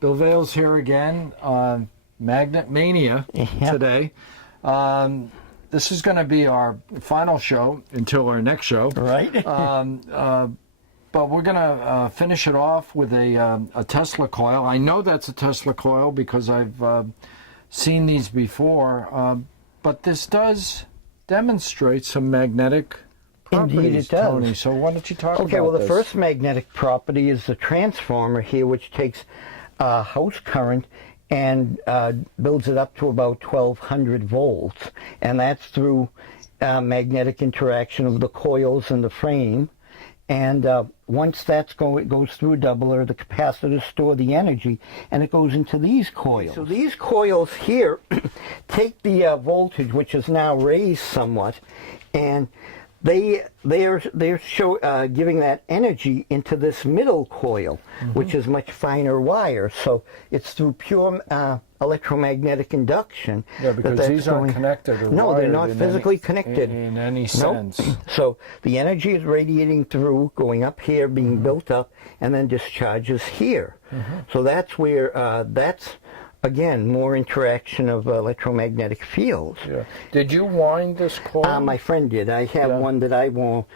Bill Vales here again on Magnet Mania today. This is going to be our final show until our next show. Right. But we're going to finish it off with a Tesla coil. I know that's a Tesla coil because I've seen these before. But this does demonstrate some magnetic properties, Indeed it does. Tony. So why don't you talk about this? Okay, well, the first magnetic property is the transformer here, which takes house current and builds it up to about 1200 volts. And that's through magnetic interaction of the coils and the frame. And once it goes through a doubler, the capacitors store the energy, and it goes into these coils. So these coils here take the voltage, which is now raised somewhat, and they're giving that energy into this middle coil, which is much finer wire. So it's through pure electromagnetic induction. Yeah, because these aren't connected or no, they're not physically connected in any sense. Nope. So the energy is radiating through, going up here, being built up, and then discharges here. So that's where that's again more interaction of electromagnetic fields. Yeah. Did you wind this coil? My friend did. I have one that I wound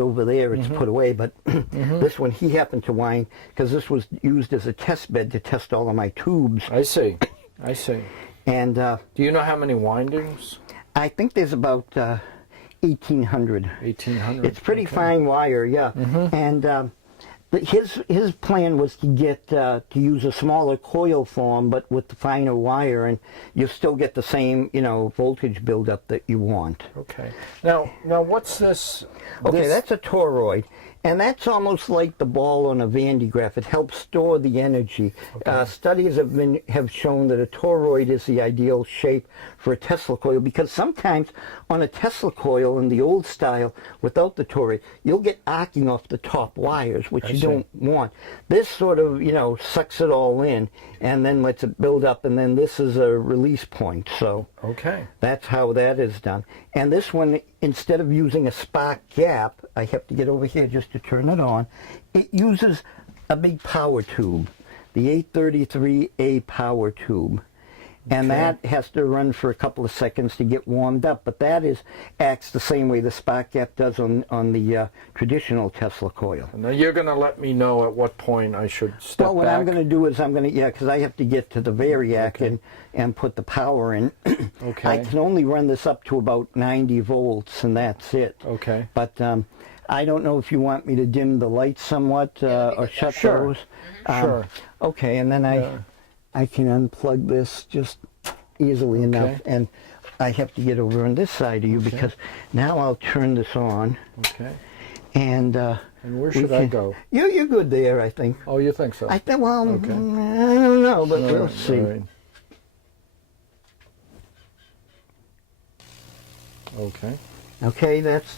over there. It's put away, but this one he happened to wind because this was used as a test bed to test all of my tubes. I see. I see. And do you know how many windings? I think there's about 1,800. 1,800. It's pretty fine wire, yeah. And his plan was to get to use a smaller coil form, but with the finer wire, and you still get the same, voltage buildup that you want. Okay. Now what's this? Okay, that's a toroid. And that's almost like the ball on a Van de Graaff. It helps store the energy. Okay. Studies have shown that a toroid is the ideal shape for a Tesla coil, because sometimes on a Tesla coil in the old style without the toroid, you'll get arcing off the top wires, which you don't want. This sort of, sucks it all in and then lets it build up, and then this is a release point. So that's how that is done. And this one, instead of using a spark gap, I have to get over here just to turn it on, it uses a big power tube, the 833A power tube. And that has to run for a couple of seconds to get warmed up, but that acts the same way the spark gap does on the traditional Tesla coil. Now you're going to let me know at what point I should step back. Well, what I'm going to do is because I have to get to the variac and put the power in. I can only run this up to about 90 volts, and that's it. Okay. But I don't know if you want me to dim the lights somewhat or shut those. Sure. Okay, and then I can unplug this just easily enough, and I have to get over on this side of you because now I'll turn this on. Okay. And where should I go? You're good there, I think. Oh, you think so? I think. Well, I don't know, but we'll see. Right. Okay. Okay, that's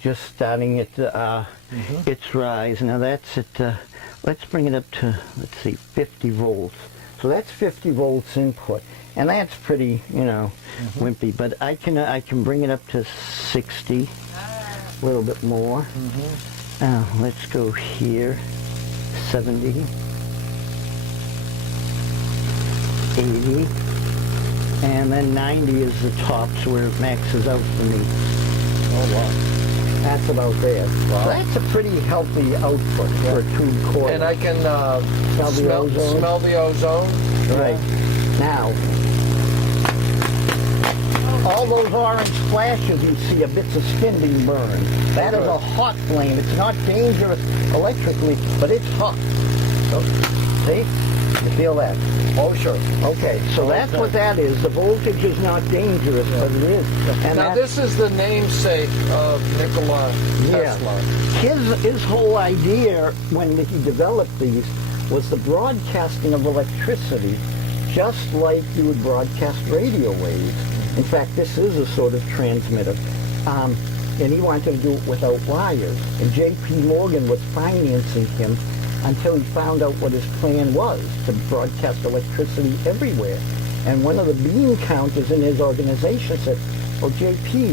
just starting its rise. Now that's at. Let's bring it up to, let's see, 50 volts. So that's 50 volts input, and that's pretty, wimpy. But I can bring it up to 60, a little bit more. Now let's go here, 70, 80, and then 90 is the tops where it maxes out for me. Oh wow. That's about there. Wow. So that's a pretty healthy output for a tube coil. And I can smell the ozone. Right. Now, all those orange flashes you see are bits of skin being burned. That is a hot flame. It's not dangerous electrically, but it's hot. So, see? You feel that? Oh, sure. Okay, so that's what that is. The voltage is not dangerous, but it is. And now this is the namesake of Nikola Tesla. His whole idea when he developed these was the broadcasting of electricity, just like you would broadcast radio waves. In fact, this is a sort of transmitter. And he wanted to do it without wires. And J.P. Morgan was financing him until he found out what his plan was, to broadcast electricity everywhere. And one of the beam counters in his organization said, well, JP,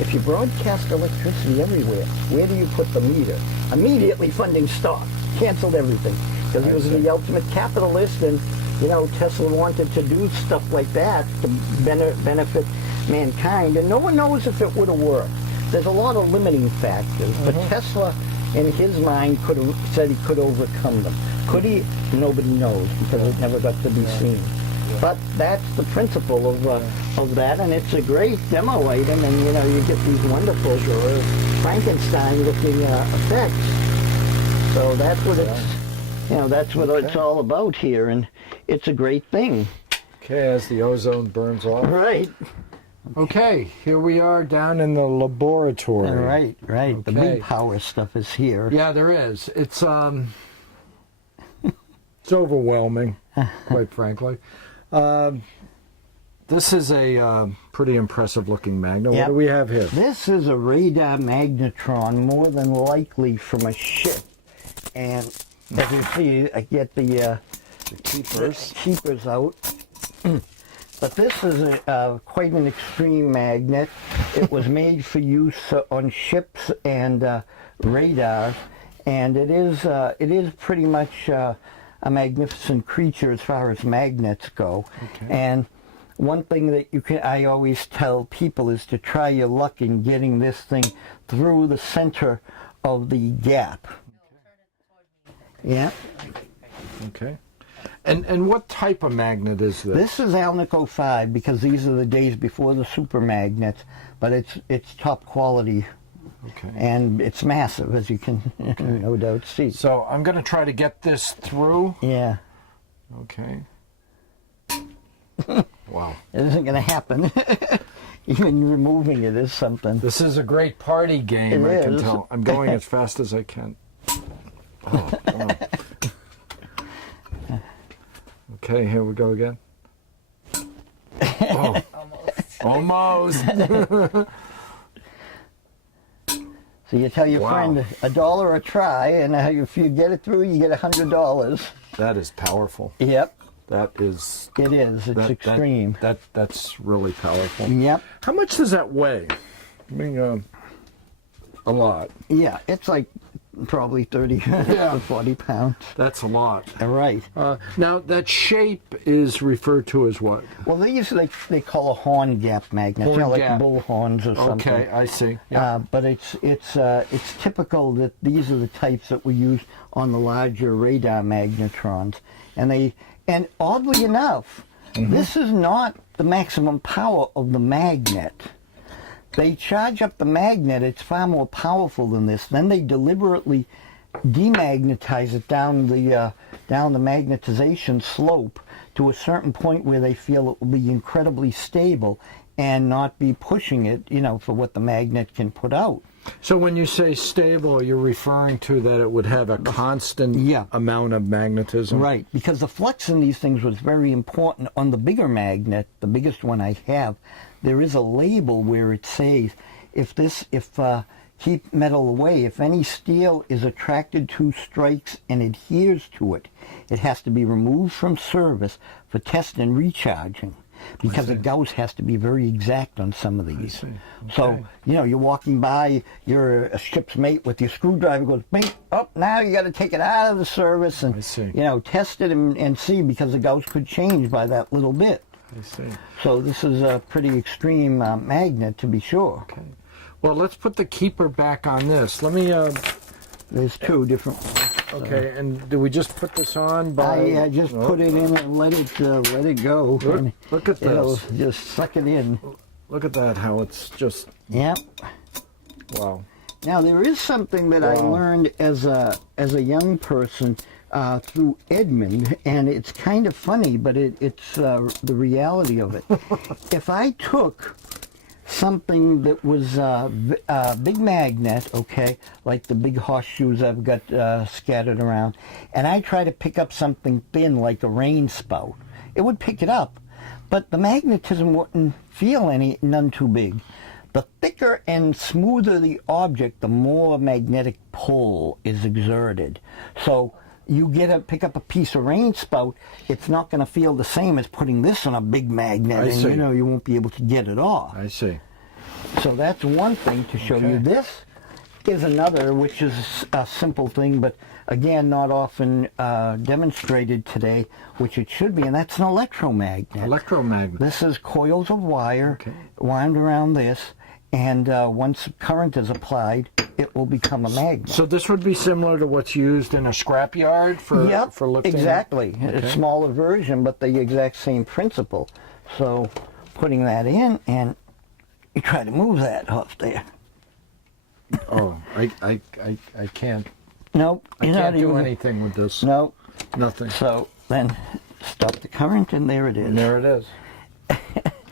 if you broadcast electricity everywhere, where do you put the meter? Immediately funding stopped, canceled everything. because he was the ultimate capitalist, and you know, Tesla wanted to do stuff like that to benefit mankind, and no one knows if it would have worked. There's a lot of limiting factors, but Tesla, in his mind, could have said he could overcome them. Could he? Nobody knows, because it never got to be seen. But that's the principle of that, and it's a great demo item, and you know, you get these wonderful Frankenstein-looking effects. So that's what that's what it's all about here, and it's a great thing. Okay, as the ozone burns off. Right. Okay, here we are down in the laboratory. Right. Okay. The big power stuff is here. Yeah, there is. It's it's overwhelming, quite frankly. This is a pretty impressive looking magnet. Yep. What do we have here? This is a radar magnetron, more than likely from a ship. And as you see, I get the keepers out. But this is quite an extreme magnet. It was made for use on ships and radar, and it is pretty much a magnificent creature as far as magnets go. Okay. And one thing that I always tell people is to try your luck in getting this thing through the center of the gap. Yeah. Okay. And what type of magnet is this? This is Alnico 5, because these are the days before the super magnets, but it's top quality. Okay. And it's massive, as you can no doubt see. So I'm going to try to get this through. Yeah. Okay. Wow. It isn't going to happen. Even removing it is something. This is a great party game, I can tell. I'm going as fast as I can. Oh, wow. Okay, here we go again. Oh, almost. So you tell your friend $1 a try, and if you get it through, you get $100. That is powerful. Yep. That is. It is. It's extreme. That's really powerful. Yep. How much does that weigh? I mean, a lot. Yeah, it's like probably 30 to 40 pounds. That's a lot. Right. Now, that shape is referred to as what? Well, these they call a horn gap magnet. Horn like gap. bull horns or something. Okay, I see. Yeah. But it's typical that these are the types that we use on the larger radar magnetrons, and oddly enough, this is not the maximum power of the magnet. They charge up the magnet. It's far more powerful than this. Then they deliberately demagnetize it down the magnetization slope to a certain point where they feel it will be incredibly stable and not be pushing it, for what the magnet can put out. So when you say stable, you're referring to that it would have a constant amount of magnetism? Right, because the flux in these things was very important. On the bigger magnet, the biggest one I have, there is a label where it says, keep metal away, if any steel is attracted to, strikes, and adheres to it, it has to be removed from service for test and recharging. Because the Gauss has to be very exact on some of these. Okay. So, you're walking by, you're a ship's mate with your screwdriver, goes, bing, now you got to take it out of the service and, test it and see, because the Gauss could change by that little bit. I see. So this is a pretty extreme magnet, to be sure. Okay. Well, let's put the keeper back on this. Let me... There's two different ones. Okay, and do we just put this on by... I just put it in and let it go. Look at this. It'll just suck it in. Look at that, how it's just... Yep. Wow. Now, there is something that I learned as a young person through Edmund, and it's kind of funny, but it's the reality of it. If I took something that was a big magnet, like the big horseshoes I've got scattered around, and I try to pick up something thin like a rain spout, it would pick it up, but the magnetism wouldn't feel none too big. The thicker and smoother the object, the more magnetic pull is exerted. So you pick up a piece of rain spout, it's not going to feel the same as putting this on a big magnet, and you won't be able to get it off. I see. So that's one thing to show you. This is another, which is a simple thing, but again, not often demonstrated today, which it should be, and that's an electromagnet. Electromagnet. This is coils of wire Okay. wound around this, and once current is applied, it will become a magnet. So this would be similar to what's used in a scrapyard for Yep, for lifting. exactly. A smaller version, but the exact same principle. So putting that in, and you try to move that off there. Oh, I can't. Nope. I can't do anything with this. Nope. Nothing. So then stop the current, and there it is. And there it is.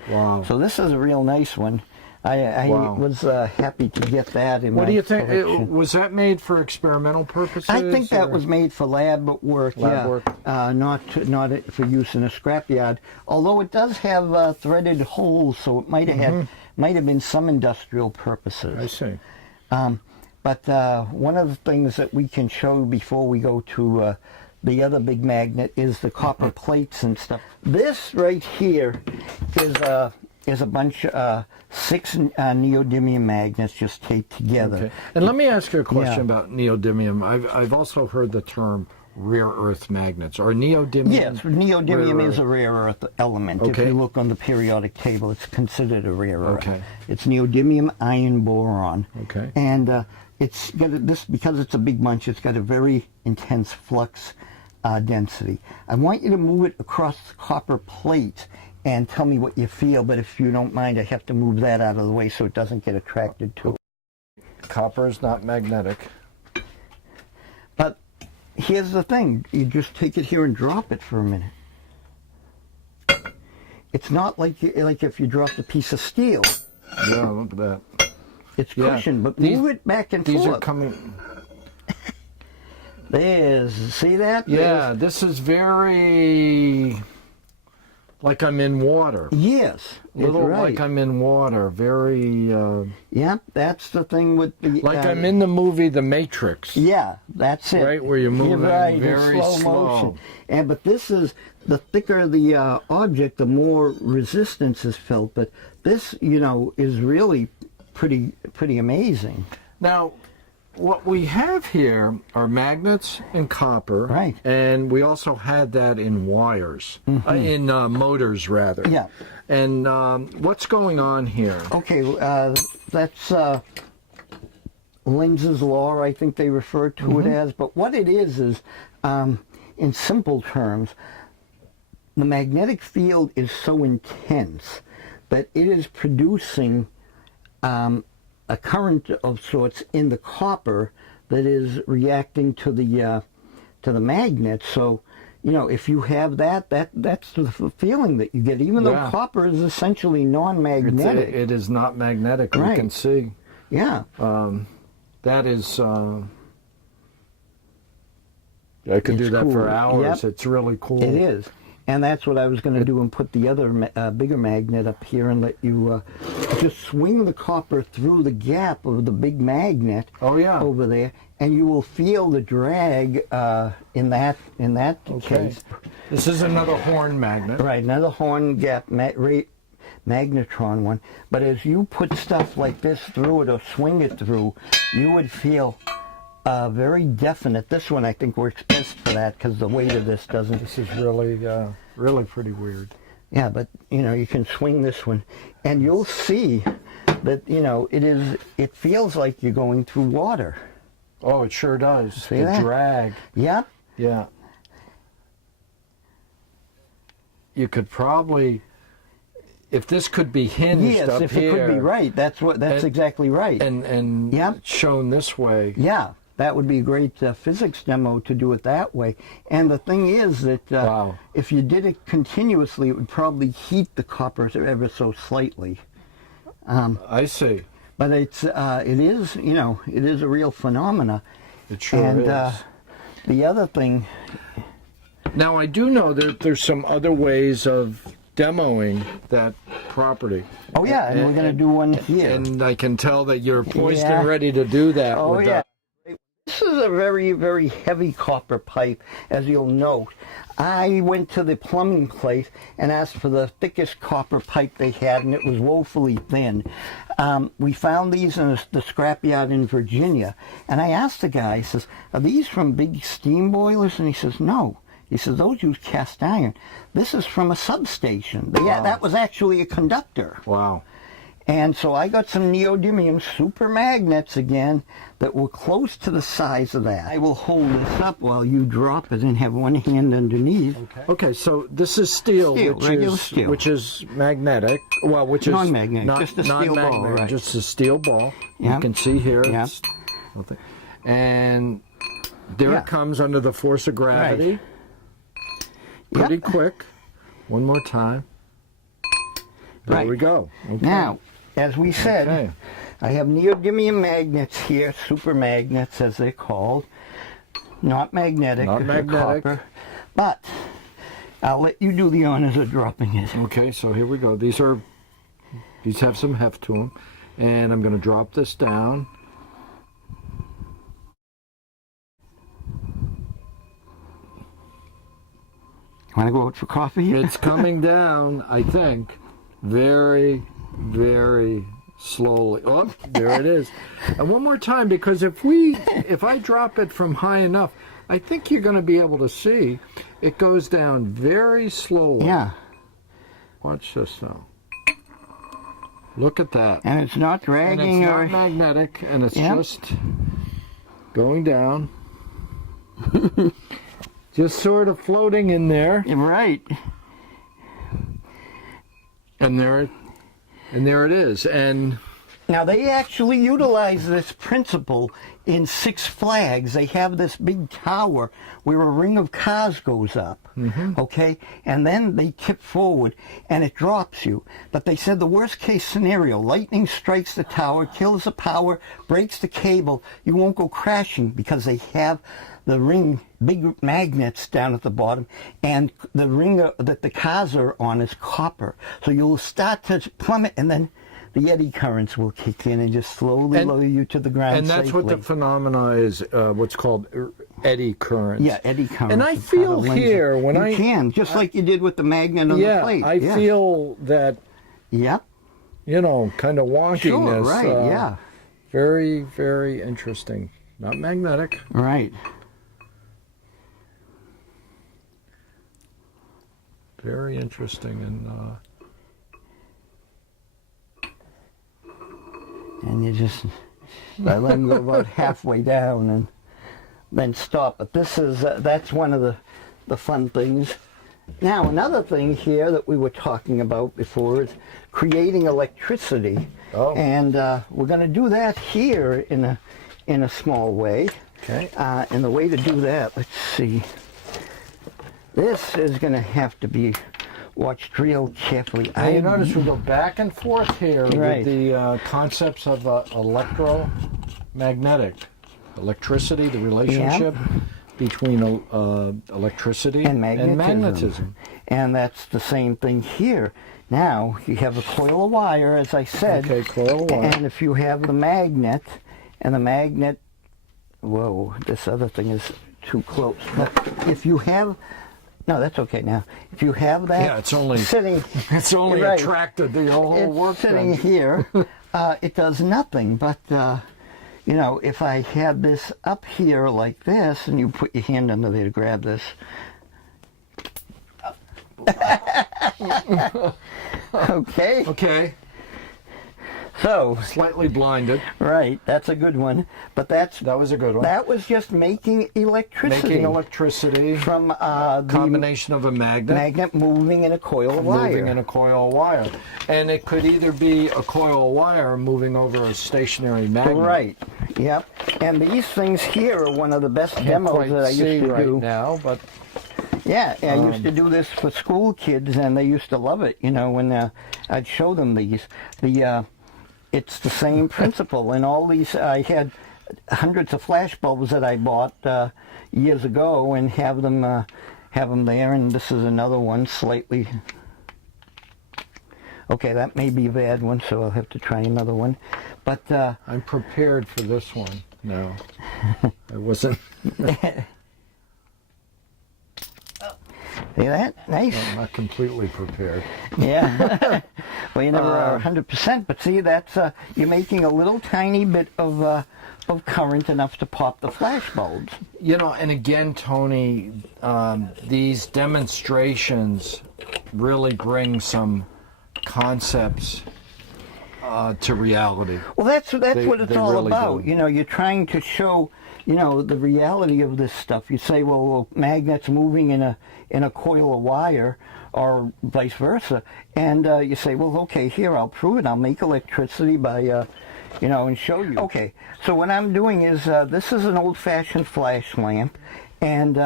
Wow. So this is a real nice one. I Wow. was happy to get that in What my do you think? collection. Was that made for experimental purposes? I think that or- was made for lab work, Lab yeah. work. Not for use in a scrapyard. Although it does have threaded holes, so it might have been some industrial purposes. I see. But one of the things that we can show before we go to the other big magnet is the copper plates and stuff. This right here is a bunch of 6 neodymium magnets just taped together. Okay. And let me ask you a question Yeah. about neodymium. I've also heard the term rare earth magnets or neodymium. Yes, neodymium rare is a rare earth element. Okay. If you look on the periodic table, it's considered a rare earth. Okay. It's neodymium iron boron. Okay. And it's got this, because it's a big bunch, it's got a very intense flux density. I want you to move it across the copper plate and tell me what you feel, but if you don't mind, I have to move that out of the way so it doesn't get attracted to it. Copper is not magnetic. But here's the thing, you just take it here and drop it for a minute. It's not like if you dropped a piece of steel. Yeah, look at that. It's Yeah. cushioned, but These- move it back and These forth. are coming. See that? Yeah, this is very like I'm in water. Yes, Little it's right. like I'm in water. Very Yeah, that's the thing with the. like I'm in the movie The Matrix. Yeah, that's it. Right, where you're moving right, in very slow slow. motion. And but this is the thicker the object, the more resistance is felt. But this, is really pretty amazing. Now, what we have here are magnets and copper. Right. And we also had that in wires, in motors rather. Yeah. And what's going on here? Okay, that's Lenz's law, I think they refer to it as. But what it is, in simple terms, the magnetic field is so intense that it is producing a current of sorts in the copper that is reacting to the magnet. So, if you have that's the feeling that you get, even though copper is essentially non-magnetic. It is not magnetic. Right. You can see. Yeah. That is. I could do It's that for cool. hours. Yep. It's really cool. It is. And that's what I was going to do, and put the other bigger magnet up here and let you just swing the copper through the gap of the big magnet over there, and you will feel the drag in that case. This is another horn magnet. Right, another horn gap magnetron one. But as you put stuff like this through it or swing it through, you would feel very definite. This one I think works best for that because the weight of this doesn't. This is really, really pretty weird. Yeah, but you can swing this one, and you'll see that it feels like you're going through water. Oh, it sure does. See the that? drag. Yep. Yeah. You could probably, if this could be hinged Yes, up if here. it could be right. That's exactly right. And Yep. shown this way. Yeah, that would be a great physics demo to do it that way. And the thing is that Wow. if you did it continuously, it would probably heat the copper ever so slightly. I see. But it is a real phenomena. It sure And is. the other thing. Now, I do know that there's some other ways of demoing that property. Oh yeah, and we're going to do one here. And I can tell that you're poised Yeah. and ready to do that. Oh with yeah. This is a very, very heavy copper pipe, as you'll note. I went to the plumbing place and asked for the thickest copper pipe they had, and it was woefully thin. We found these in the scrapyard in Virginia, and I asked the guy, I says, are these from big steam boilers? And he says, no. He says, those use cast iron. This is from a substation. Yeah, that was actually a conductor. Wow. And so I got some neodymium super magnets again that were close to the size of that. I will hold this up while you drop it and have one hand underneath. Okay, so this is steel, regular steel. Which is magnetic. Well, which is non-magnetic, just a steel ball, right. Just a steel ball. Yep. You can see here. Yep. And there it comes under the force of gravity. Right. Pretty quick. One more time. There we go. Okay. Now, as we said, I have neodymium magnets here, super magnets as they're called. Not magnetic, copper. But I'll let you do the honors of dropping it. Okay, so here we go. These have some heft to them. And I'm going to drop this down. Want to go out for coffee? It's coming down, I think, very, very slowly. Oh, there it is. And one more time, because if I drop it from high enough, I think you're going to be able to see it goes down very slowly. Yeah. Watch this now. Look at that. And it's not dragging and it's not magnetic, and it's just going down. Just sort of floating in there. Right. And there it is. And now they actually utilize this principle in Six Flags. They have this big tower where a ring of cars goes up, okay? And then they tip forward and it drops you. But they said the worst case scenario, lightning strikes the tower, kills the power, breaks the cable, you won't go crashing because they have the ring, big magnets down at the bottom, and the ring that the cars are on is copper. So you'll start to plummet, and then the eddy currents will kick in and just slowly lower you to the ground. And that's safely. what the phenomena is, what's called eddy currents. Yeah, eddy currents. And I feel here when you can, just like you did with the magnet on the plate. I feel that, yep, you know, kind of wonkiness. Sure, right, yeah. Very, very interesting. Not magnetic. Right. Very interesting. And you just let them go about halfway down and then stop. But this is that's one of the fun things. Now another thing here that we were talking about before is creating electricity, and we're going to do that here in a small way. Okay. And the way to do that, let's see. This is going to have to be watched real carefully. Now you notice we go back and forth here Right. with the concepts of electromagnetic, electricity, the relationship between electricity and magnetism. And that's the same thing here. Now, you have a coil of wire, as I said. Okay, coil of wire. And if you have the magnet, and the magnet, whoa, this other thing is too close. But if you have, no, that's okay now. If you have that it's only sitting, it's only attracted the whole work sitting done. here, it does nothing. But you know, if I had this up here like this, and you put your hand under there to grab this. Okay. Okay. So Slightly blinded. right, that's a good one. But that was a good one. That was just making electricity. Making electricity from the combination of a magnet moving in a coil of wire. Moving in a coil of wire. And it could either be a coil of wire moving over a stationary magnet. Right. Yep. And these things here are one of the best demos that I used to right do now, but yeah, I used to do this for school kids, and they used to love it. You know, when I'd show them these, it's the same principle. And all these, I had hundreds of flash bulbs that I bought years ago, and have them there. And this is another one, slightly. Okay, that may be a bad one, so I'll have to try another one. But I'm prepared for this one now. I wasn't. See that? Nice. I'm not completely prepared. Yeah. Well, you never are 100%, but see, that's you're making a little tiny bit of current enough to pop the flash bulbs. You know, and again, Tony, these demonstrations really bring some concepts to reality. Well, that's what it's they all really about. do. You know, you're trying to show, you know, the reality of this stuff. You say, well, magnets moving in a coil of wire, or vice versa, and you say, well, okay, here, I'll prove it. I'll make electricity by, you know, and show you. Okay, so what I'm doing is, this is an old-fashioned flash lamp, and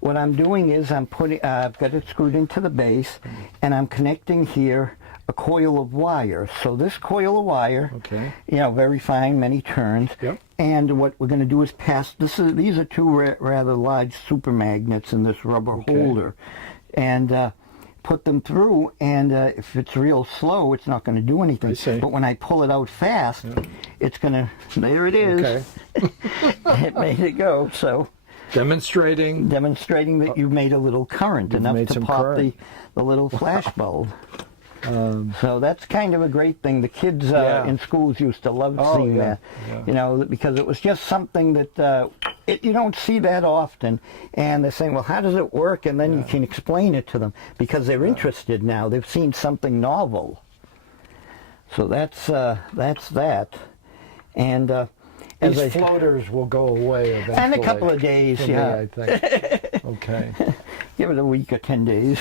what I'm doing is I've got it screwed into the base, and I'm connecting here a coil of wire. So this coil of wire, Okay. you know, very fine, many turns. Yep. And what we're going to do is pass. These are two rather large super magnets in this rubber holder, and put them through. And if it's real slow, it's not going to do anything. I see. But when I pull it out fast, it's going to. There it is. Okay. It made it go. So. Demonstrating. That you've made a little current enough made to some pop current. the little flash bulb. So that's kind of a great thing. The kids in schools used to love seeing that, you know, because it was just something that you don't see that often. And they're saying, well, how does it work? And then you can explain it to them because they're interested now. They've seen something novel. So that's that. And as These floaters will go away eventually. and a couple of days, for me, yeah. I think. Okay. Give it a week or 10 days.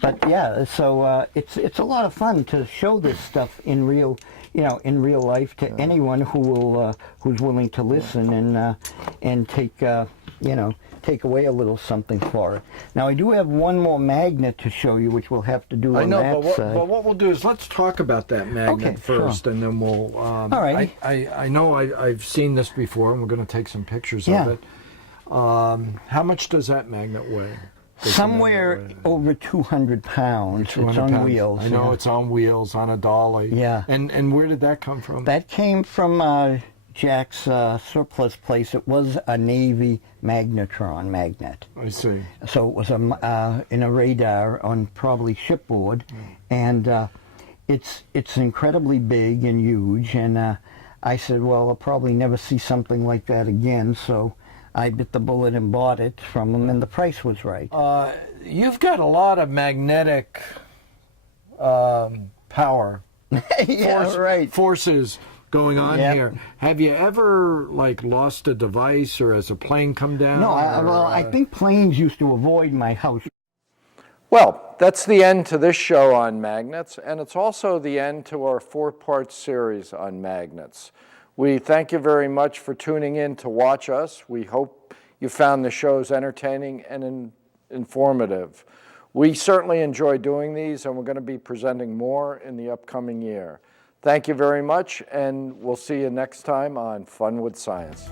But yeah, so it's a lot of fun to show this stuff in real life to anyone who will who's willing to listen and take take away a little something for it. Now I do have one more magnet to show you, which we'll have to do on that side. But what we'll do is let's talk about that magnet Okay, first, sure. and then we'll. All right. I know I've seen this before, and we're going to take some pictures Yeah. of it. How much does that magnet weigh? Somewhere over 200 pounds. 200 it's on pounds. wheels. I know yeah. it's on wheels, on a dolly. Yeah. And where did that come from? That came from Jack's surplus place. It was a Navy Magnetron magnet. I see. So it was in a radar on probably shipboard, and it's incredibly big and huge. And I said, well, I'll probably never see something like that again. So I bit the bullet and bought it from him, and the price was right. You've got a lot of magnetic power. Forces going on here. Have you ever lost a device, or has a plane come down? No, I think planes used to avoid my house. Well, that's the end to this show on magnets, and it's also the end to our 4-part series on magnets. We thank you very much for tuning in to watch us. We hope you found the shows entertaining and informative. We certainly enjoy doing these, and we're going to be presenting more in the upcoming year. Thank you very much, and we'll see you next time on Fun with Science.